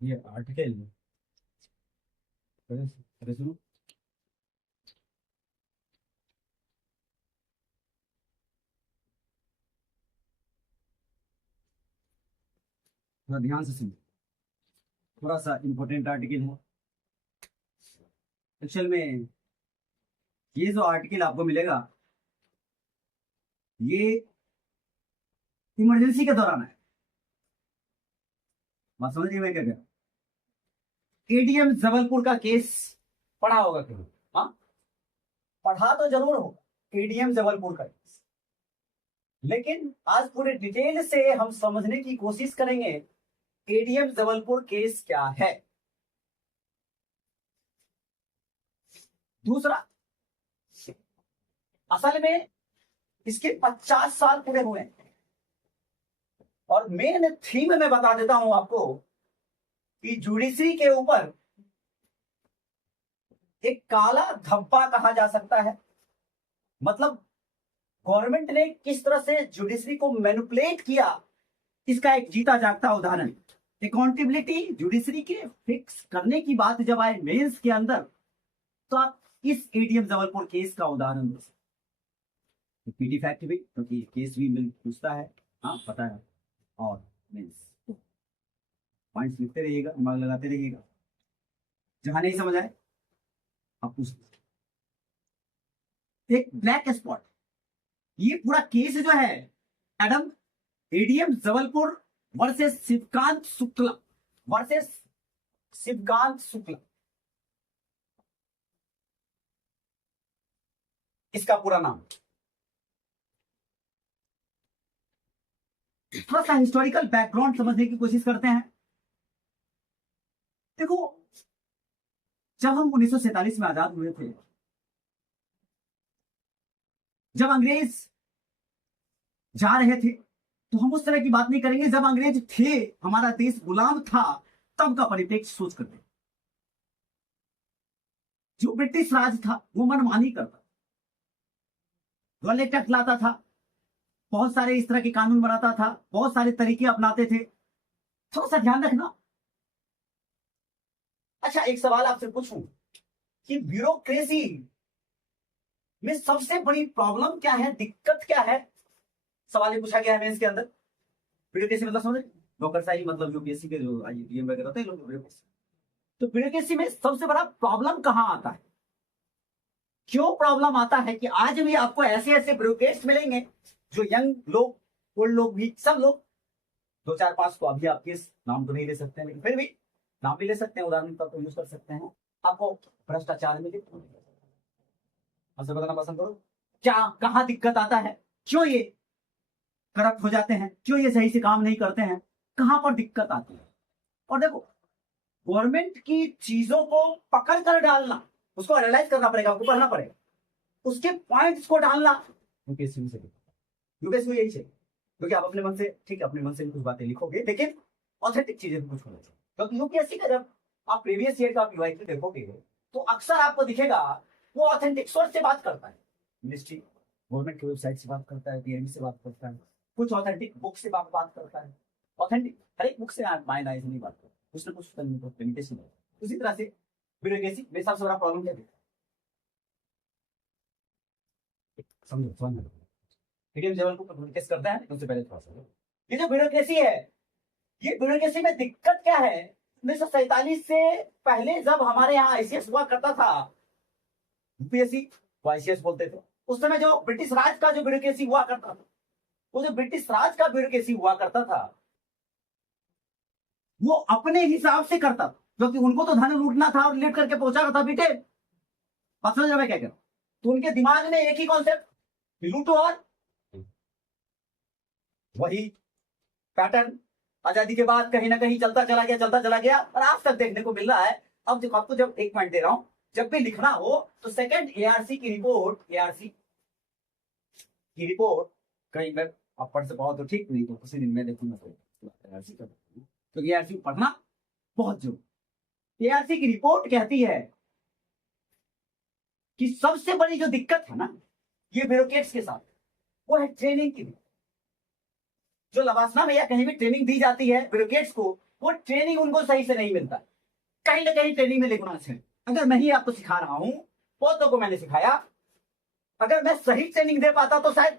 ये आर्टिकल शुरू। थोड़ा ध्यान से सुनो, थोड़ा सा इंपॉर्टेंट आर्टिकल है एक्चुअल में। ये जो आर्टिकल आपको मिलेगा ये इमरजेंसी के दौरान है। बात समझिए मैं क्या कह रहा हूं। एडीएम जबलपुर का केस पढ़ा होगा कहीं? हाँ, पढ़ा तो जरूर होगा एडीएम जबलपुर का केस, लेकिन आज पूरे डिटेल से हम समझने की कोशिश करेंगे एडीएम जबलपुर केस क्या है। दूसरा, असल में इसके 50 साल पूरे हुए हैं और मेन थीम मैं बता देता हूं आपको कि जुडिशरी के ऊपर एक काला धब्बा कहा जा सकता है। मतलब गवर्नमेंट ने किस तरह से जुडिशरी को मैनिपुलेट किया, इसका एक जीता जागता उदाहरण। अकाउंटेबिलिटी जुडिशरी के फिक्स करने की बात जब आए मेंस के अंदर, तो आप इस एडीएम जबलपुर केस का उदाहरण दे सकते। पीटी फैक्ट भी, क्योंकि केस भी मिल पूछता है, हाँ पता है। और मेंस पॉइंट्स लिखते रहिएगा, दिमाग लगाते रहिएगा, जहां नहीं समझ आए आप पूछ। एक ब्लैक स्पॉट, ये पूरा केस जो है Adam ADM Jabalpur versus Shivkant Shukla versus Shivkant Shukla, इसका पूरा नाम। थोड़ा सा हिस्टोरिकल बैकग्राउंड समझने की कोशिश करते हैं। देखो, जब हम 1947 में आजाद हुए थे, जब अंग्रेज जा रहे थे, तो हम उस तरह की बात नहीं करेंगे जब अंग्रेज थे, हमारा देश गुलाम था, तब का परिप्रेक्ष्य सोच करते। जो ब्रिटिश राज था वो मनमानी करता, गले टैक्स लाता था, बहुत सारे इस तरह के कानून बनाता था, बहुत सारे तरीके अपनाते थे। थोड़ा सा ध्यान रखना। अच्छा, एक सवाल आपसे पूछूं कि ब्यूरोक्रेसी में सबसे बड़ी प्रॉब्लम क्या है, दिक्कत क्या है? सवाल ये पूछा गया है मेंस के अंदर। ब्यूरोक्रेसी मतलब समझ, नौकरशाही मतलब यूपीएससी के जो आईआईएम वगैरह होते हैं लोग, ब्यूरोक्रेसी। तो ब्यूरोक्रेसी में सबसे बड़ा प्रॉब्लम कहां आता है, क्यों प्रॉब्लम आता है कि आज भी आपको ऐसे ऐसे ब्यूरोक्रेट्स मिलेंगे जो यंग लोग, ओल्ड लोग भी, सब लोग, 2 4 5 को अभी आपके नाम तो नहीं ले सकते हैं, लेकिन फिर भी नाम भी ले सकते हैं, उदाहरण का तो यूज कर सकते हैं। आपको भ्रष्टाचार में बताना पसंद करो, क्या कहां दिक्कत आता है, क्यों ये करप्ट हो जाते हैं, क्यों ये सही से काम नहीं करते हैं, कहां पर दिक्कत आती है। और देखो, गवर्नमेंट की चीजों को पकड़ कर डालना, उसको एनालाइज करना पड़ेगा, आपको पढ़ना पड़ेगा, उसके पॉइंट्स को डालना यूपीएससी से, यूपीएससी यही चाहिए। क्योंकि आप अपने मन से, ठीक है, अपने मन से भी कुछ बातें लिखोगे, लेकिन ऑथेंटिक चीजें भी कुछ होना चाहिए। क्योंकि यूपीएससी का जब आप प्रीवियस ईयर का पीवाईक्यू देखोगे, तो अक्सर आपको दिखेगा वो ऑथेंटिक सोर्स से बात करता है, मिनिस्ट्री गवर्नमेंट की वेबसाइट से बात करता है, पीएमसी से बात करता है, कुछ ऑथेंटिक बुक से बात करता है। ऑथेंटिक हर एक बुक से माइंड आइज नहीं बात करता, कुछ ना कुछ लिमिटेशन है। उसी तरह से ब्यूरोक्रेसी में सबसे बड़ा प्रॉब्लम क्या है, समझो समझो। मीडियम लेवल को ब्यूरोक्रेसी करता है, उससे पहले थोड़ा सा ये जो ब्यूरोक्रेसी है, ये ब्यूरोक्रेसी में दिक्कत क्या है। 1947 से पहले जब हमारे यहाँ आईसीएस हुआ करता था, यूपीएससी को आईसीएस बोलते थे, उस समय जो ब्रिटिश राज का जो ब्यूरोक्रेसी हुआ करता था, वो जो ब्रिटिश राज का ब्यूरोक्रेसी हुआ करता था, वो अपने हिसाब से करता था, क्योंकि उनको तो धन लूटना था और लेट करके पहुंचा था बेटे। बात समझ रहे मैं क्या कह रहा हूं? तो उनके दिमाग में एक ही कॉन्सेप्ट, लूटो, और वही पैटर्न आजादी के बाद कहीं ना कहीं चलता चला गया और आज तक देखने को मिल रहा है। अब देखो, आपको जब एक पॉइंट दे रहा हूं जब भी लिखना हो तो सेकंड एआरसी की रिपोर्ट कहीं मैं आप पढ़ से पाओ तो ठीक, नहीं तो उसी दिन मैं देखूंगा तो एआरसी का, क्योंकि एआरसी पढ़ना बहुत जरूरी। एआरसी की रिपोर्ट कहती है कि सबसे बड़ी जो दिक्कत है ना ये ब्यूरोक्रेट्स के साथ, वो है ट्रेनिंग की। जो लवासना में या कहीं भी ट्रेनिंग दी जाती है ब्यूरोक्रेट्स को, वो ट्रेनिंग उनको सही से नहीं मिलता, कहीं ना कहीं ट्रेनिंग में लेगुनास है। अगर मैं ही आपको सिखा रहा हूं, बहुतों को मैंने सिखाया, अगर मैं सही ट्रेनिंग दे पाता तो शायद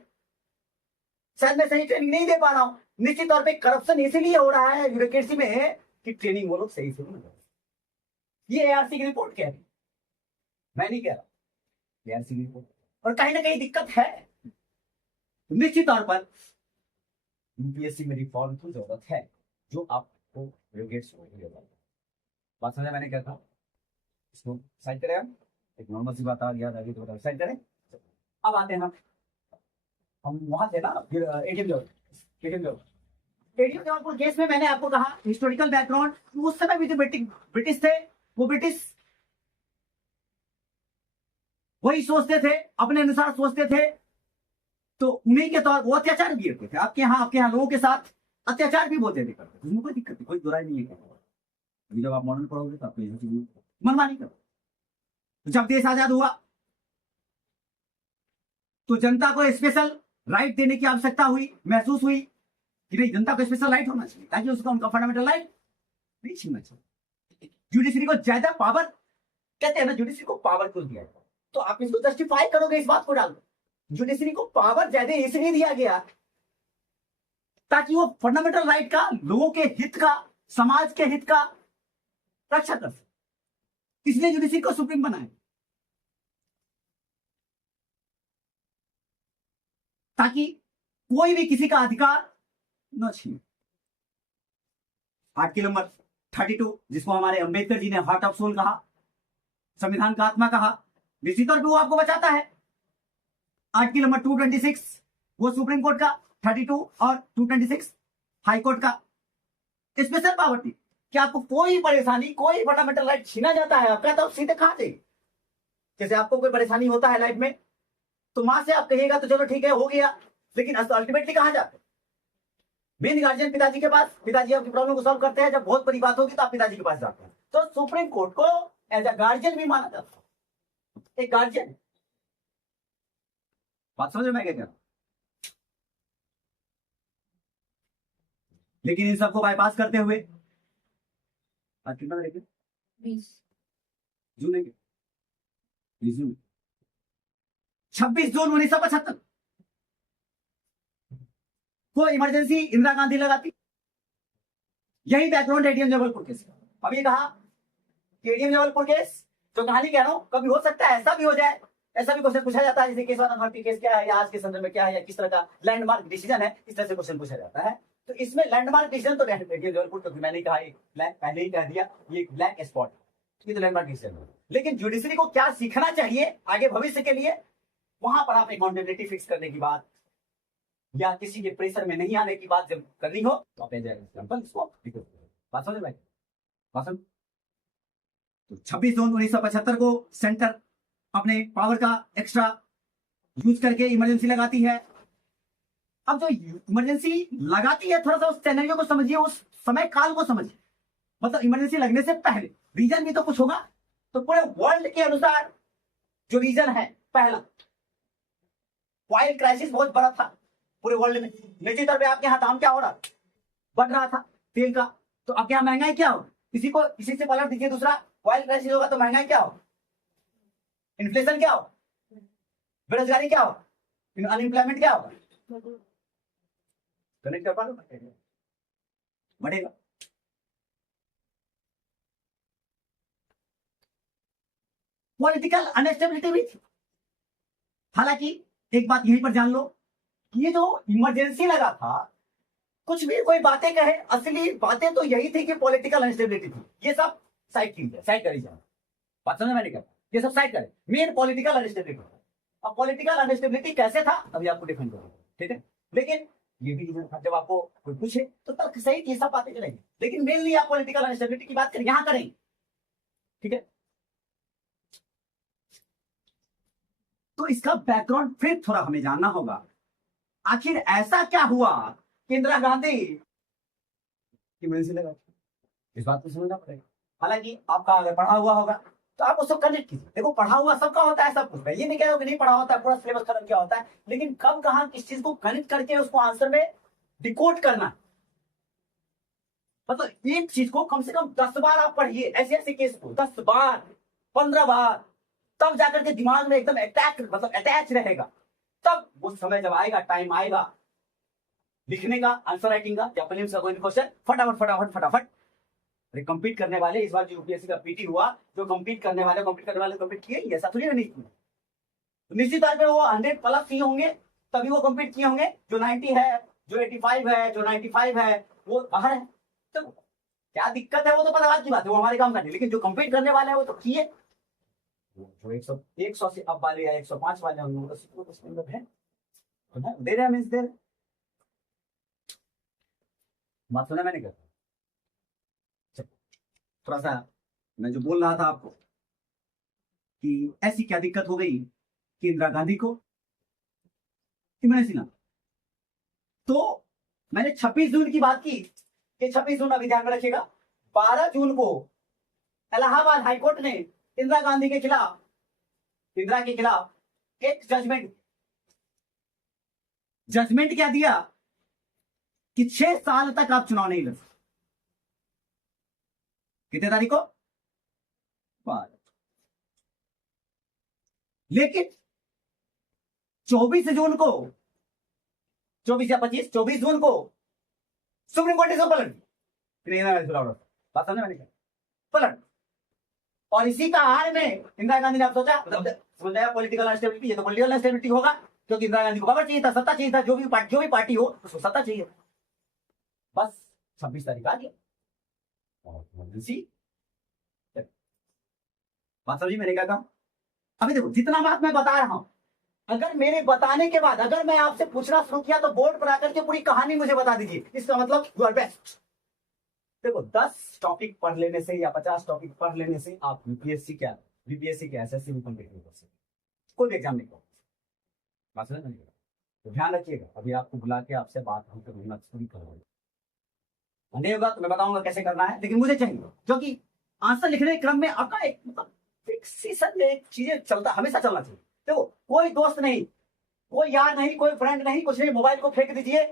मैं सही ट्रेनिंग नहीं दे पा रहा हूं। निश्चित तौर पे करप्शन इसीलिए हो रहा है ब्यूरोक्रेसी में कि ट्रेनिंग वो लोग सही से नहीं। ये एआरसी की रिपोर्ट कह रही, मैं नहीं कह रहा, एआरसी की रिपोर्ट। और कहीं ना कहीं दिक्कत है, निश्चित तौर पर यूपीएससी में रिफॉर्म की जरूरत है, जो आपको ब्यूरोक्रेट्स को बात समझा मैंने क्या कहा। इसको साइड करें, हम एक नॉर्मल सी बात याद आ गई तो साइड करें। अब आते हैं हम वहां थे ना एटीएम जबलपुर केस में। मैंने आपको कहा हिस्टोरिकल बैकग्राउंड, उस समय भी जो ब्रिटिश थे, वो ब्रिटिश वही सोचते थे, अपने अनुसार सोचते थे, तो उन्हीं के तौर वो अत्याचार भी करते थे। आपके यहाँ लोगों के साथ अत्याचार भी बहुत ज्यादा करते थे, उसमें कोई दिक्कत नहीं, कोई बुराई नहीं है। अभी जब आप मॉडर्न पढ़ोगे तो आपको मनमानी करो। तो जब देश आजाद हुआ तो जनता को स्पेशल राइट देने की आवश्यकता हुई, महसूस हुई कि नहीं, जनता को स्पेशल राइट होना चाहिए ताकि उसका उनका फंडामेंटल राइट नहीं छीनना चाहिए। जुडिशरी को ज्यादा पावर, कहते हैं ना जुडिशरी को पावर क्यों दिया गया, तो आप इसको जस्टिफाई करोगे, इस बात को डाल दो। जुडिशरी को पावर ज्यादा इसलिए दिया गया ताकि वो फंडामेंटल राइट का, लोगों के हित का, समाज के हित का रक्षा कर सके, इसलिए जुडिशरी को सुप्रीम बनाया ताकि कोई भी किसी का अधिकार न छीने। आर्टिकल नंबर 32 जिसको हमारे अंबेडकर जी ने हार्ट ऑफ सोल कहा, संविधान का आत्मा कहा, निश्चित तौर पर वो आपको बचाता है। आर्टिकल नंबर 226 वो सुप्रीम कोर्ट का, 32 और 226 हाई कोर्ट का स्पेशल पावर थी कि आपको कोई परेशानी, कोई फंडामेंटल राइट छीना जाता है आपका तो सीधे कहा जाए। जैसे आपको कोई परेशानी होता है लाइफ में तो मां से आप कहिएगा तो चलो ठीक है हो गया, लेकिन अल्टीमेटली कहां जाते? मेन गार्जियन पिताजी के पास, पिताजी आपकी प्रॉब्लम को सॉल्व करते हैं। जब बहुत बड़ी बात होगी तो आप पिताजी के पास जाते हैं। तो सुप्रीम कोर्ट को एज अ गार्जियन भी माना जाता है, एक गार्जियन। बात समझ में क्या? लेकिन इन सबको बाईपास करते हुए आज कितना देखिए 20 जून है, 20 जून, 26 जून 1975 को इमरजेंसी इंदिरा गांधी लगाती। यही बैकग्राउंड एटीएम जबलपुर केस। अब ये कहा कि एटीएम जबलपुर केस जो कहानी कह रहा हूं, कभी हो सकता है ऐसा भी हो जाए, ऐसा भी क्वेश्चन पूछा जाता है जैसे केसवान भारती केस क्या है, या आज के संदर्भ में क्या है, या किस तरह का लैंडमार्क डिसीजन है, इस तरह से क्वेश्चन पूछा जाता है। तो इसमें लैंडमार्क डिसीजन तो एटीएम जबलपुर, क्योंकि मैंने कहा पहले ही कह दिया ये ब्लैक स्पॉट, ये तो लैंडमार्क डिसीजन है। लेकिन जुडिशरी को क्या सीखना चाहिए आगे भविष्य के लिए, वहां पर आप अकाउंटेबिलिटी फिक्स करने की बात या किसी के प्रेशर में नहीं आने की बात जब करनी हो तो आप एग्जाम्पल इसको बात समझ भाई, बात समझ। तो 26 जून 1975 को सेंटर अपने पावर का एक्स्ट्रा यूज करके इमरजेंसी लगाती है। अब जो इमरजेंसी लगाती है, थोड़ा सा उस सिनेरियो को समझिए, उस समय काल को समझिए। मतलब इमरजेंसी लगने से पहले रीजन भी तो कुछ होगा। तो पूरे वर्ल्ड के अनुसार जो रीजन है, पहला ऑयल क्राइसिस बहुत बड़ा था पूरे वर्ल्ड में। निश्चित तौर पे आपके यहाँ दाम क्या हो रहा, बढ़ रहा था तेल का। तो आपके यहाँ महंगाई क्या हो, इसी से पलट दीजिए। दूसरा ऑयल क्राइसिस होगा तो महंगाई क्या हो, इन्फ्लेशन क्या हो, बेरोजगारी क्या हो, अनएम्प्लॉयमेंट क्या होगा, कनेक्ट कर पा लो, बढ़ेगा। पॉलिटिकल अनस्टेबिलिटी भी थी। हालांकि एक बात यहीं पर जान लो, ये जो इमरजेंसी लगा था, कुछ भी कोई बातें कहे, असली बातें तो यही थी कि पॉलिटिकल अनस्टेबिलिटी थी। ये सब साइड कीजिए, साइड करी जाए, बात समझ मैंने कहा, ये सब साइड करे, मेन पॉलिटिकल अनस्टेबिलिटी। अब पॉलिटिकल अनस्टेबिलिटी कैसे था अभी आपको डिफेंड करूंगा, ठीक है। लेकिन ये भी जब आपको कोई पूछे तो तर्क सही ये सब बातें चलेंगी, लेकिन मेनली आप पॉलिटिकल अनस्टेबिलिटी की बात करें, यहां करें, ठीक है। तो इसका बैकग्राउंड फिर थोड़ा हमें जानना होगा। आखिर ऐसा क्या हुआ कि इंदिरा गांधी की इमरजेंसी लगा, इस बात को समझना पड़ेगा। हालांकि आपका अगर पढ़ा हुआ होगा तो आप उसको कनेक्ट कीजिए। देखो पढ़ा हुआ सबका होता है, सब कुछ, मैं ये नहीं कह रहा हूं कि नहीं पढ़ा होता है, पूरा सिलेबस खत्म किया होता है, लेकिन कब कहां किस चीज को कनेक्ट करके उसको आंसर में डिकोड करना, मतलब एक चीज को कम से कम 10 बार आप पढ़िए, ऐसे ऐसे केस को 10 बार 15 बार, तब जाकर के दिमाग में एकदम अटैच रहेगा। तब वो समय जब आएगा, टाइम आएगा लिखने का, आंसर राइटिंग का या प्रीलिम्स का कोई भी क्वेश्चन, फटाफट फटाफट फटाफट। अरे कंप्लीट करने वाले, इस बार जो यूपीएससी का पीटी हुआ, जो कंप्लीट करने वाले कंप्लीट किए, ऐसा थोड़ी नहीं किया। तो निश्चित तौर पे वो 100 प्लस किए होंगे, तभी वो कंप्लीट किए होंगे। जो 90 है, जो 85 है, जो 95 है, वो बाहर है। तो क्या दिक्कत है, वो तो पता बात की बात है, वो हमारे काम का नहीं, लेकिन जो कंप्लीट करने वाले हैं वो तो किए। जो 100 से अब वाले या 105 वाले हम लोग तो है, दे रहे हैं, मीन्स दे रहे। बात सुना मैंने क्या? थोड़ा सा मैं जो बोल रहा था आपको कि ऐसी क्या दिक्कत हो गई कि इंदिरा गांधी को इमरजेंसी ना, तो मैंने 26 जून की बात की कि 26 जून अभी ध्यान में रखिएगा, 12 जून को इलाहाबाद हाईकोर्ट ने इंदिरा गांधी के खिलाफ, इंदिरा के खिलाफ एक जजमेंट क्या दिया कि 6 साल तक आप चुनाव नहीं लड़ सकते। कितने तारीख को? 12। लेकिन 24 जून को, 24 या 25, 24 जून को सुप्रीम कोर्ट ने इसको पलट दिया। बात समझे मैंने क्या? पलट। और इसी का आड़ में इंदिरा गांधी ने अब सोचा, समझ आया, पॉलिटिकल अनस्टेबिलिटी, ये तो पॉलिटिकल अनस्टेबिलिटी होगा, क्योंकि इंदिरा गांधी को पावर चाहिए था, सत्ता चाहिए था, जो भी पार्टी हो उसको सत्ता चाहिए। बस 26 तारीख आ गया, बात समझी मैंने क्या कहा? अभी देखो जितना बात मैं बता रहा हूं, अगर मेरे बताने के बाद अगर मैं आपसे पूछना शुरू किया तो बोर्ड पर आकर के पूरी कहानी मुझे बता दीजिए, इसका मतलब यू आर बेस्ट। देखो 10 टॉपिक पढ़ लेने से या 50 टॉपिक पढ़ लेने से आप यूपीएससी क्या, बीपीएससी क्या, एसएससी में कंप्लीट नहीं कर सकते, कोई भी एग्जाम नहीं कर। बात समझ में? तो ध्यान रखिएगा, अभी आपको बुला के आपसे बात हम तो मेहनत पूरी करूंगा, नहीं होगा तो मैं बताऊंगा कैसे करना है, लेकिन मुझे चाहिए, क्योंकि आंसर लिखने के क्रम में आपका एक मतलब फिक्सेशन में एक चीजें चलता, हमेशा चलना चाहिए। देखो कोई दोस्त नहीं, कोई यार नहीं, कोई फ्रेंड नहीं, कुछ नहीं, मोबाइल को फेंक दीजिए,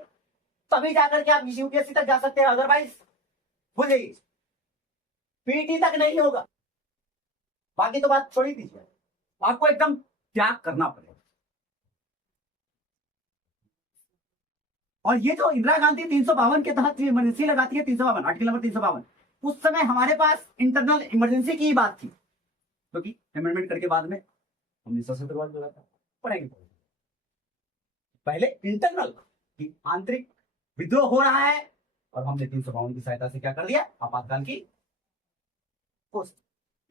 तभी जाकर के आप यूपीएससी तक जा सकते हैं, अदरवाइज भूल जाइए, पीटी तक नहीं होगा। बाकी तो बात छोड़ ही दीजिए, आपको एकदम त्याग करना पड़ेगा। और ये जो इंदिरा गांधी 352 के तहत इमरजेंसी लगाती है, 352 आर्टिकल नंबर 352, उस समय हमारे पास इंटरनल इमरजेंसी की ही बात थी, क्योंकि अमेंडमेंट करके बाद में हमने सशस्त्र बल जोड़ा था, पढ़ेंगे। पहले इंटरनल की आंतरिक विद्रोह हो रहा है, और हमने 352 की सहायता से क्या कर दिया, आपातकाल की कोशिश।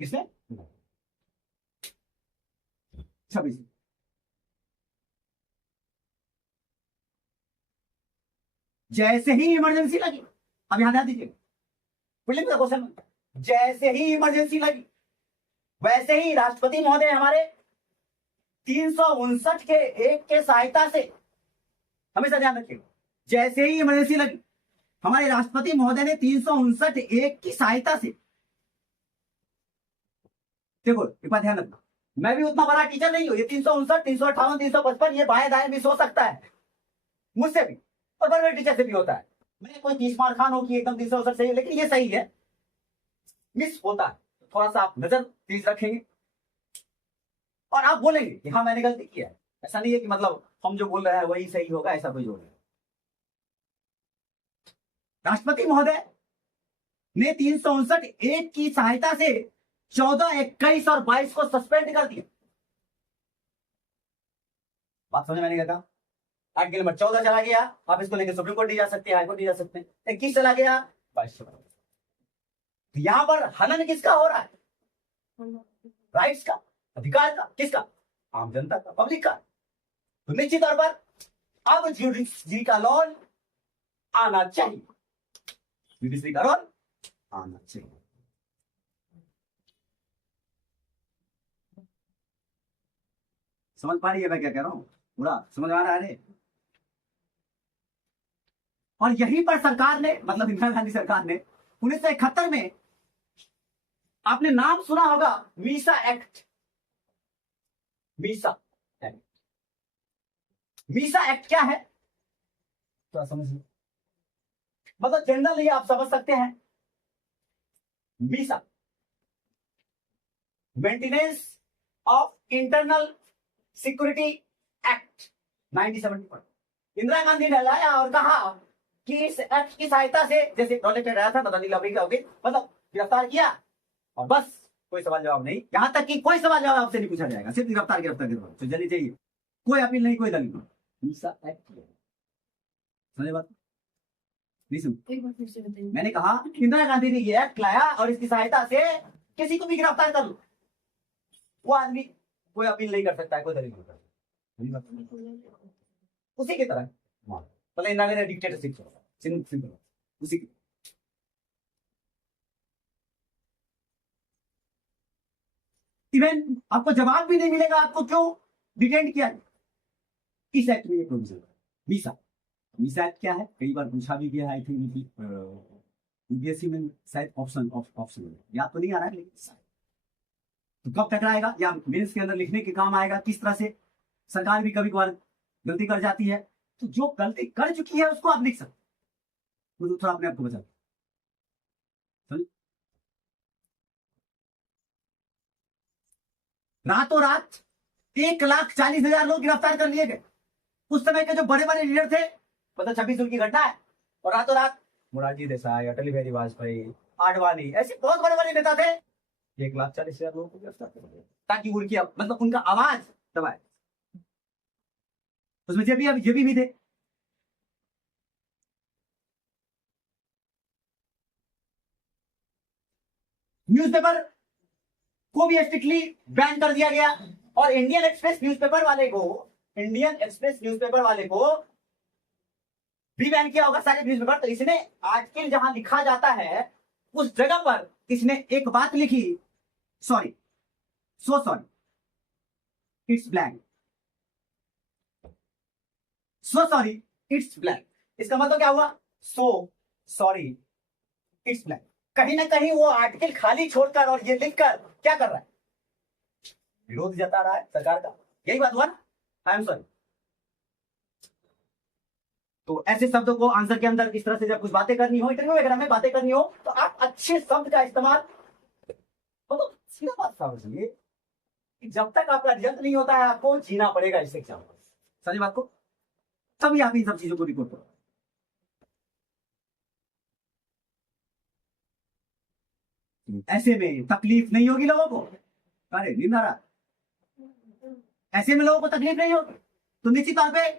किसने? 26। जैसे ही इमरजेंसी लगी, अब यहां ध्यान दीजिए, प्रीलिम्स का क्वेश्चन, जैसे ही इमरजेंसी लगी वैसे ही राष्ट्रपति महोदय हमारे 359 के एक के सहायता से, हमेशा ध्यान रखिएगा, जैसे ही इमरजेंसी लगी हमारे राष्ट्रपति महोदय ने 359 एक की सहायता से, देखो एक बात ध्यान रखना, मैं भी उतना बड़ा टीचर नहीं हूं, ये 359 358 355 ये बाएं दाएं मिस हो सकता है मुझसे भी, और बड़े बड़े टीचर से भी होता है। मैं कोई 30 मार खान हो कि एकदम 359 सही है, लेकिन ये सही है, मिस होता है, थोड़ा सा आप नजर तेज रखेंगे और आप बोलेंगे कि हाँ मैंने गलती किया है। ऐसा नहीं है कि मतलब हम जो बोल रहे हैं वही सही होगा, ऐसा कोई जोड़ नहीं। राष्ट्रपति महोदय ने 359 एक की सहायता से 14, 21 और 22 को सस्पेंड कर दिया। बात समझ में मैंने कहा, आर्टिकल नंबर 14 चला गया, आप इसको लेकर सुप्रीम कोर्ट नहीं जा सकते, हाईकोर्ट नहीं जा सकते। 21 चला गया, 22 चला गया। यहां पर हनन किसका हो रहा है? राइट्स का, अधिकार का, किसका? आम जनता का, पब्लिक का। तो निश्चित तौर पर अब जुडिशरी का रोल आना चाहिए, जुडिशरी का रोल आना चाहिए। समझ पा रही है मैं क्या कह रहा हूं? पूरा समझ आ रहा है? और यहीं पर सरकार ने, मतलब इंदिरा गांधी सरकार ने 1971 में, आपने नाम सुना होगा, Misa act. Misa act, Misa act क्या है थोड़ा समझिए, मतलब जनरली आप समझ सकते हैं। Misa, maintenance of internal security act 1974, Indira Gandhi ने लाया और कहा कि इस एक्ट की सहायता से, जैसे प्रोजेक्ट आया था मनी लॉन्ड्रिंग का, मतलब गिरफ्तार किया और बस कोई सवाल जवाब नहीं, यहां तक कि कोई सवाल जवाब आपसे नहीं पूछा जाएगा, सिर्फ गिरफ्तार गिरफ्तार गिरफ्तार तो जल्दी चाहिए, कोई अपील नहीं, कोई दलील नहीं। समझे बात? नहीं सुन, मैंने कहा इंदिरा गांधी ने ये एक्ट लाया और इसकी सहायता से किसी को भी गिरफ्तार कर लो, वो आदमी कोई अपील नहीं कर सकता है, कोई दलील नहीं कर सकता, उसी की तरह पहले इंदिरा गांधी डिक्टेटरशिप सिंपल उसी की। इवन आपको जवाब भी नहीं मिलेगा आपको क्यों डिटेंड किया इस एक्ट में, ये प्रोविजन मीसा। मीसा एक्ट क्या है, कई बार पूछा भी गया है, आई थिंक यूपीएससी में शायद ऑप्शन याद तो नहीं आ रहा है, लेकिन तो कब टकराएगा या मेंस के अंदर लिखने के काम आएगा, किस तरह से सरकार भी कभी कभार गलती कर जाती है, तो जो गलती कर चुकी है उसको आप लिख सकते, तो थोड़ा अपने आप को बचा। रातों रात 1,40,000 लोग गिरफ्तार कर लिए गए। उस समय के जो बड़े बड़े लीडर थे, मतलब 26 जून की घटना है, और रातों रात मोरारजी देसाई, अटल बिहारी वाजपेयी, आडवाणी, ऐसे बहुत बड़े बड़े नेता थे, 1,40,000 लोगों को गिरफ्तार कर दिया ताकि उनकी, मतलब उनका आवाज दबाए। उसमें जेबी भी थे। न्यूज़पेपर को भी स्ट्रिक्टली बैन कर दिया गया, और इंडियन एक्सप्रेस न्यूज़पेपर वाले को भी बैन किया होगा सारे न्यूज़पेपर। तो इसने आर्टिकल जहां लिखा जाता है उस जगह पर इसने एक बात लिखी, sorry, so sorry it's blank, so sorry it's blank. इसका मतलब क्या हुआ? So sorry it's blank. कहीं ना कहीं वो आर्टिकल खाली छोड़कर और ये लिखकर क्या कर रहा है? विरोध जता रहा है सरकार का, यही बात हुआ ना, आई एम सॉरी। तो ऐसे शब्दों को आंसर के अंदर इस तरह से जब कुछ बातें करनी हो, इंटरव्यू वगैरह में बातें करनी हो, तो आप अच्छे शब्द का इस्तेमाल, मतलब सीधा बात समझिए कि जब तक आपका रिजल्ट नहीं होता है आपको जीना पड़ेगा इस एग्जाम को, समझे बात को, तभी आप इन सब चीजों को रिपोर्ट करो। ऐसे में तकलीफ नहीं होगी लोगों को, अरे नींद आ रहा, ऐसे में लोगों को तकलीफ नहीं होगी, तो निश्चित तौर पे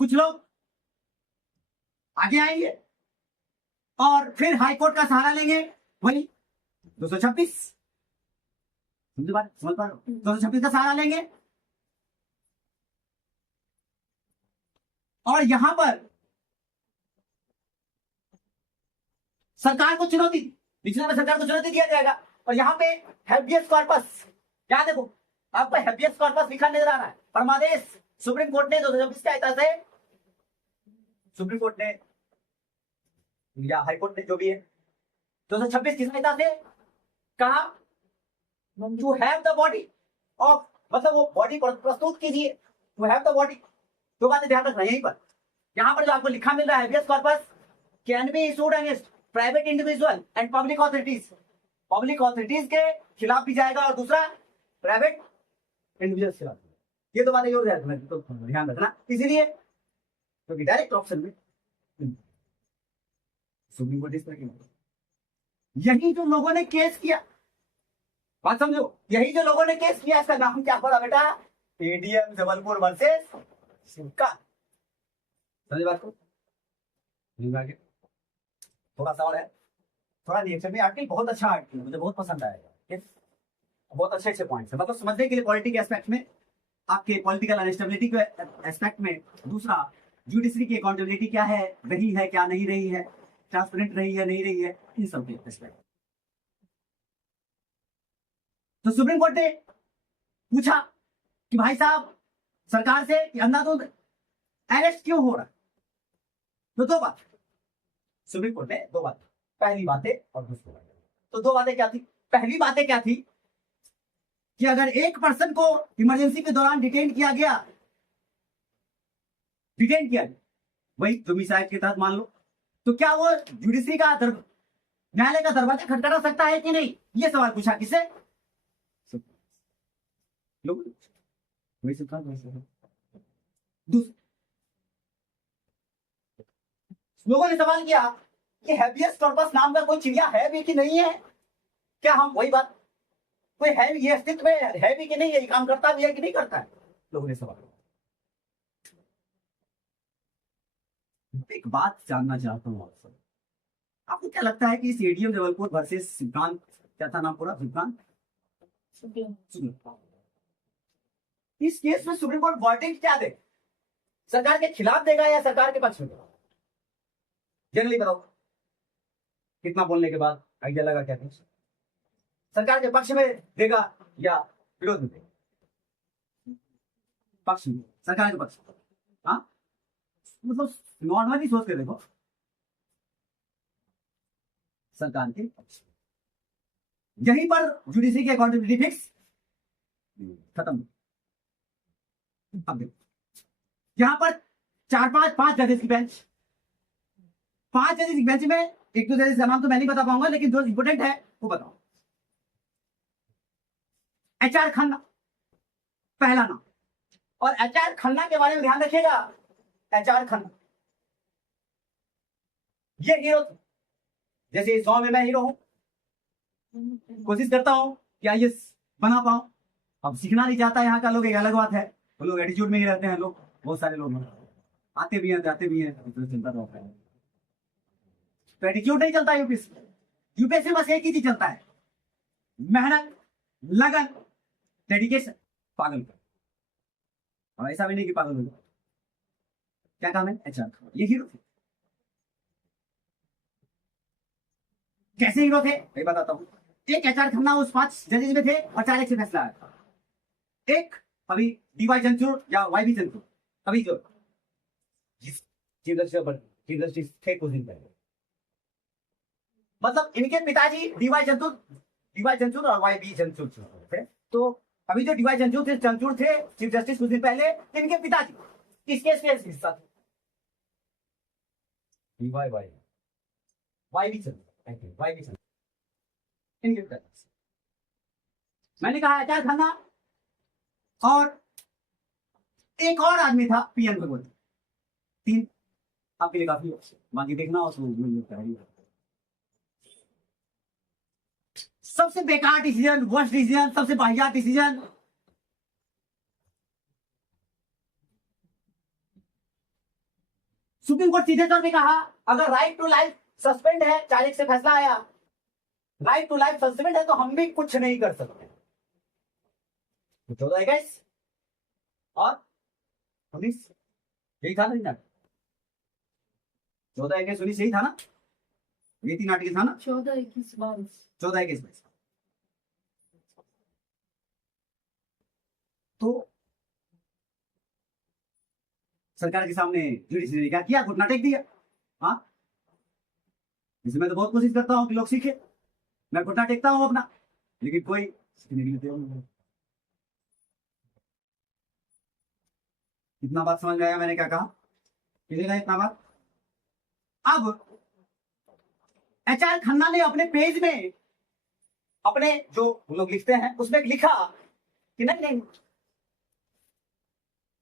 कुछ लोग आगे आएंगे और फिर हाईकोर्ट का सहारा लेंगे, वही 226, समझ पा रहे हो, 226 का सहारा लेंगे, और यहां पर सरकार को चुनौती, पिछले में सरकार को चुनौती दिया जाएगा, और यहां पे हैबियस कॉर्पस, क्या देखो आपको हैबियस कॉर्पस लिखा नजर आ रहा है, परमादेश सुप्रीम कोर्ट ने 226 के आयता से, सुप्रीम कोर्ट ने या हाई कोर्ट ने जो भी है 226 की सहायता से कहा to have the body of, मतलब वो बॉडी प्रस्तुत कीजिए, टू हैव द बॉडी। दो बातें ध्यान रखना यहीं पर, यहां पर जो आपको लिखा मिल रहा है habeas corpus can be issued against private individual and public authorities, public authorities के खिलाफ भी जाएगा और दूसरा प्राइवेट इंडिविजुअल के खिलाफ, ये दो बातें तो ध्यान रखना, इसीलिए क्योंकि डायरेक्ट ऑप्शन में सुप्रीम कोर्ट इस तरह की, यही जो लोगों ने केस किया, बात समझो, यही जो लोगों ने केस किया, इसका नाम क्या पड़ा बेटा? एडीएम जबलपुर वर्सेस सिक्का, समझे बात को? थोड़ा सा और है, थोड़ा रिएक्शन में आर्टिकल बहुत अच्छा आर्टिकल, मुझे बहुत पसंद आएगा, बहुत अच्छे अच्छे पॉइंट्स है, मतलब समझने के लिए पॉलिटिक एस्पेक्ट में, आपके पॉलिटिकल अनस्टेबिलिटी के एस्पेक्ट में, दूसरा जुडिशरी की अकाउंटेबिलिटी क्या है, रही है क्या नहीं रही है, ट्रांसपेरेंट रही है नहीं रही है, इन सब के एस्पेक्ट। तो सुप्रीम कोर्ट ने पूछा कि भाई साहब सरकार से कि अंधाधुंध अरेस्ट क्यों हो रहा है। तो दो बात सुप्रीम कोर्ट ने दो बात, पहली बातें और दूसरी बातें। तो दो बातें क्या थी? पहली बातें क्या थी कि अगर एक पर्सन को इमरजेंसी के दौरान डिटेन किया गया, वही डोमिसाइल के तहत मान लो, तो क्या वो जुडिशरी का न्यायालय का दरवाजा खटखटा सकता है कि नहीं? ये सवाल पूछा किसे? लोगों ने सवाल किया कि हैबियस कॉर्पस नाम का कोई चिड़िया है भी कि नहीं है। क्या हम वही बात, कोई है ये अस्तित्व में है भी कि नहीं है, ये काम करता भी है कि नहीं करता है? लोगों ने सवाल। एक बात जानना चाहता हूं आपसे, आपको क्या लगता है कि इस एडीएम जबलपुर वर्सेस सिद्धांत, क्या था नाम पूरा, सिद्धांत, इस केस में सुप्रीम कोर्ट वर्डिक्ट क्या दे? सरकार के खिलाफ देगा या सरकार के पक्ष में देगा? जनरली बताओ, कितना बोलने के बाद आइडिया लगा क्या? सरकार के पक्ष में देगा या विरोध में देगा? पक्ष में, सरकार के पक्ष में। हाँ, मतलब नॉर्मली सोच के देखो, सरकार के पक्ष में। यहीं पर जुडिशरी की अकाउंटेबिलिटी फिक्स खत्म। अब देखो, यहां पर पांच जजेस की बेंच, पांच जजेस की बेंच में एक दो जजेस का नाम तो मैं नहीं बता पाऊंगा, लेकिन जो इंपोर्टेंट है वो बताओ। एचआर खन्ना पहला नाम, और एचआर खन्ना के बारे में ध्यान रखिएगा। एचआर खन्ना ये हीरो थे, जैसे इस 100 में मैं हीरो हूं, कोशिश करता हूं कि आईएएस बना पाऊं। अब सीखना नहीं चाहता यहाँ का लोग, एक अलग बात है, वो लोग एटीट्यूड में ही रहते हैं। लोग बहुत सारे लोग आते भी हैं जाते भी हैं, तो चिंता रहता है। तो एटीट्यूड नहीं चलता यूपीएससी बस एक ही चीज चलता है, मेहनत, लगन, डेडिकेशन। पागल कर, और ऐसा भी नहीं कि पागल हो जाए। क्या काम है? एचआर, ये हीरो थे। कैसे हीरो थे मैं बताता हूं। एक एचआर खन्ना उस 5 जजेस में थे और 4-1 से फैसला आया था। एक अभी डीवाई चंद्रचूड़ या वाईबी चंद्रचूड़, अभी जो चीफ जस्टिस थे कुछ दिन पहले, मतलब इनके पिताजी डीवाई चंद्रचूड़ और वाईबी चंद्रचूड़ थे। तो अभी जो डीवाई चंद्रचूड़ थे चीफ जस्टिस कुछ दिन पहले, इनके पिताजी इस केस के हिस्सा थे। वाईबी चंद्रचूड़, इनके पिताजी। मैंने कहा एचआर खन्ना और एक और आदमी था पीएन भगवती, 3 आपके लिए काफी, बाकी देखना उसमें। सबसे बेकार डिसीजन, वर्स्ट डिसीजन, सबसे वाहियात डिसीजन, सुप्रीम कोर्ट सीधे तौर पे कहा अगर राइट टू लाइफ सस्पेंड है, 4-1 से फैसला आया, राइट टू लाइफ सस्पेंड है, तो हम भी कुछ नहीं कर सकते। 14-21 और 19 यही था ना, 14-21-19 यही था ना, ये 3 आर्टिकल था ना, 14-21-22। तो सरकार के सामने जुडिशरी ने क्या किया? घुटना टेक दिया। हाँ, इसमें तो बहुत कोशिश करता हूं कि लोग सीखे, मैं घुटना टेकता हूं अपना, लेकिन कोई सीखने के लिए इतना बात समझ में आया मैंने क्या कहा? इतना बात। अब एचआर खन्ना ने अपने पेज में, अपने जो लोग लिखते हैं उसमें लिखा कि नहीं,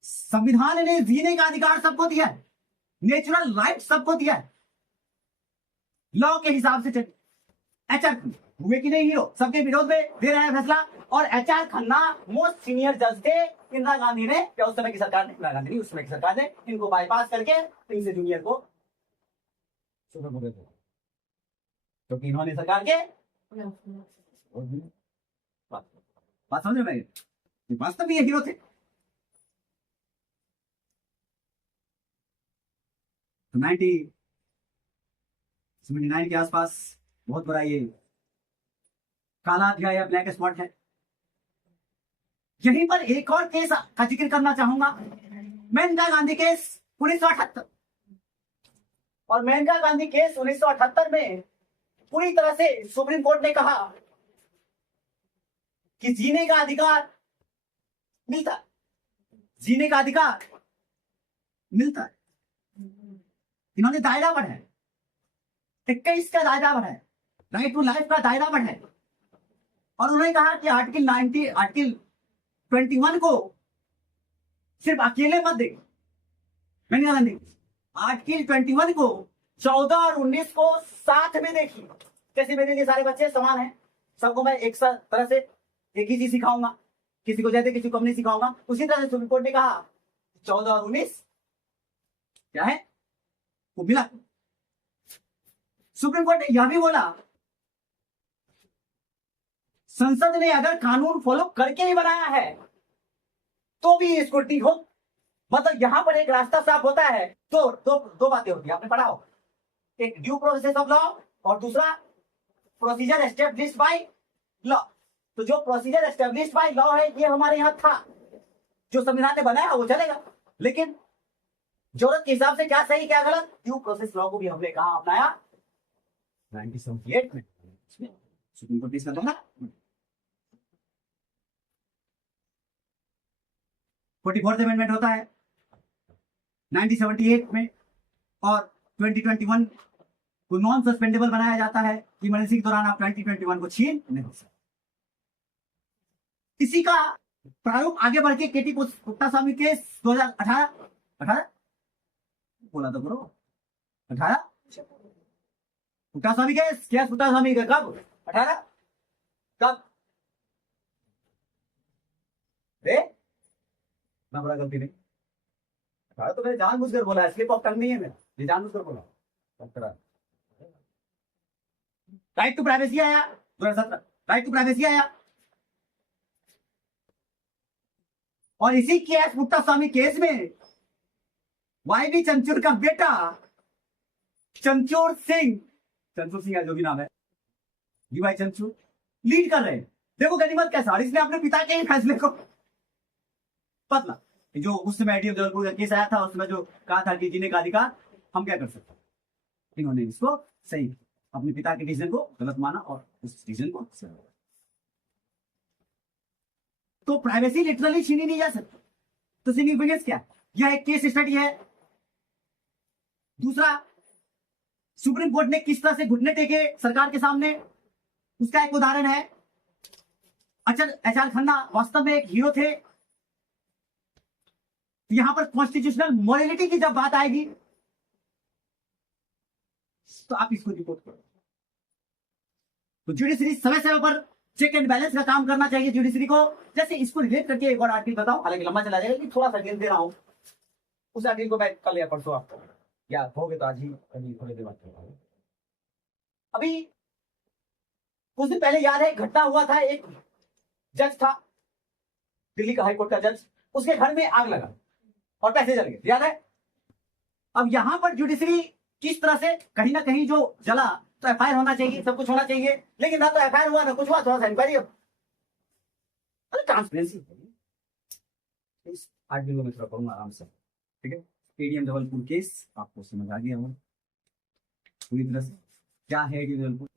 संविधान ने जीने का अधिकार सबको दिया है, नेचुरल राइट सबको दिया है, लॉ के हिसाब से चलिए। एचआर हुए कि नहीं हीरो, सबके विरोध में दे रहे हैं फैसला। और एचआर खन्ना मोस्ट सीनियर जज थे। इंदिरा गांधी ने, या उस समय की सरकार ने, इंदिरा गांधी नहीं, उस समय की सरकार ने इनको बाईपास करके इनसे जूनियर को सुप्रीम कोर्ट दे, क्योंकि इन्होंने सरकार के बात समझ में, वास्तव में ये हीरो थे। 1979 के आसपास बहुत बड़ा ये काला अध्याय या ब्लैक स्पॉट है। यहीं पर एक और केस का जिक्र करना चाहूंगा, मेनका गांधी केस 1978। और मेनका गांधी केस 1978 में पूरी तरह से सुप्रीम कोर्ट ने कहा कि जीने का अधिकार मिलता है, जीने का अधिकार मिलता है। इन्होंने दायरा बढ़ाया, 21 का दायरा बढ़ाया, राइट टू लाइफ का दायरा बढ़ाया। और उन्होंने कहा कि आर्टिकल 21 को सिर्फ अकेले मत देखो, मेनका गांधी आर्टिकल 21 को 14 और 19 को साथ में देखिए। जैसे मेरे लिए सारे बच्चे समान हैं, सबको मैं एक तरह से एक ही चीज सिखाऊंगा, किसी को ज्यादा किसी को कम नहीं सिखाऊंगा। उसी तरह से सुप्रीम कोर्ट ने कहा 14 और 19 क्या है वो मिला। सुप्रीम कोर्ट ने यह भी बोला संसद ने अगर कानून फॉलो करके ही बनाया है तो भी स्क्रूटनी हो। मतलब यहां पर एक रास्ता साफ होता है। दो बातें होती है, आपने पढ़ा हो, एक ड्यू प्रोसेस ऑफ लॉ और दूसरा प्रोसीजर एस्टेब्लिश्ड बाय लॉ। तो जो प्रोसीजर एस्टेब्लिश्ड बाय लॉ है ये हमारे यहां था, जो संविधान ने बनाया वो चलेगा, लेकिन जरूरत के हिसाब से क्या सही क्या गलत, ड्यू प्रोसेस लॉ को भी हमने कहा अपनाया 1978 में, सुप्रीम कोर्ट इसका दोहरा 44th अमेंडमेंट होता है 1978 में, और 2021 को नॉन सस्पेंडेबल बनाया जाता है। इमरजेंसी के दौरान आप 2021 को छीन नहीं सकते। इसी का प्रारूप आगे बढ़ के केटी पुट्टास्वामी केस 2018 बोला तो करो 18 पुट्टास्वामी केस, क्या पुट्टास्वामी का कब 18 कब ना बड़ा गलती नहीं, 18 तो मैंने जानबूझकर बोला है, स्लिप ऑफ टंग नहीं है मेरा, ये जानबूझकर बोला। राइट टू प्राइवेसी आया 2017, राइट टू प्राइवेसी आया। और इसी केस पुट्टास्वामी केस में वाईबी चंचूर का बेटा चंचूर सिंह या जो भी नाम है डीवाई चंचूर लीड कर रहे हैं। देखो गनीमत कैसा, और इसने अपने पिता के ही फैसले को बदला। जो उस समय आईटीएफ जबलपुर का केस आया था उसमें जो कहा था कि जीने का अधिकार हम क्या कर सकते हैं, इन्होंने इसको सही अपने पिता के डिसीजन को गलत माना और उस डिसीजन को सही। तो प्राइवेसी लिटरली छीनी नहीं जा सकती। तो सिग्निफिकेंस क्या है, यह एक केस स्टडी है। दूसरा, सुप्रीम कोर्ट ने किस तरह से घुटने टेके सरकार के सामने, उसका एक उदाहरण है अचल एचआर खन्ना वास्तव में एक हीरो थे। यहां पर कॉन्स्टिट्यूशनल मोरालिटी की जब बात आएगी तो आप इसको रिपोर्ट करो। तो जुडिशरी समय समय पर चेक एंड बैलेंस का काम करना चाहिए जुडिशरी को। जैसे इसको रिलेट करके एक और आर्टिकल बताओ, हालांकि लंबा चला जाएगा, लेकिन थोड़ा सा गेंद दे रहा हूं। उस आर्टिकल को मैं कल या परसों आपको, या होगे तो आज ही कभी थोड़ी देर बाद। अभी कुछ दिन पहले याद है घटना हुआ था, एक जज था दिल्ली का हाईकोर्ट का जज, उसके घर में आग लगा और पैसे जल गए, याद है। अब यहां पर जुडिशरी किस तरह से कहीं ना कहीं जो जला तो एफआईआर होना चाहिए, सब कुछ होना चाहिए, लेकिन ना तो एफआईआर हुआ ना कुछ हुआ, थोड़ा सा इंक्वायरी हो, ट्रांसपेरेंसी। इस आर्टिकल में थोड़ा करूंगा आराम से, ठीक है। एडीएम जबलपुर केस आपको समझ आ गया होगा पूरी तरह से क्या है एडीएम जबलपुर,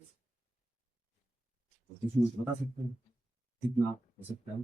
बता सकते हैं जितना हो सकता है।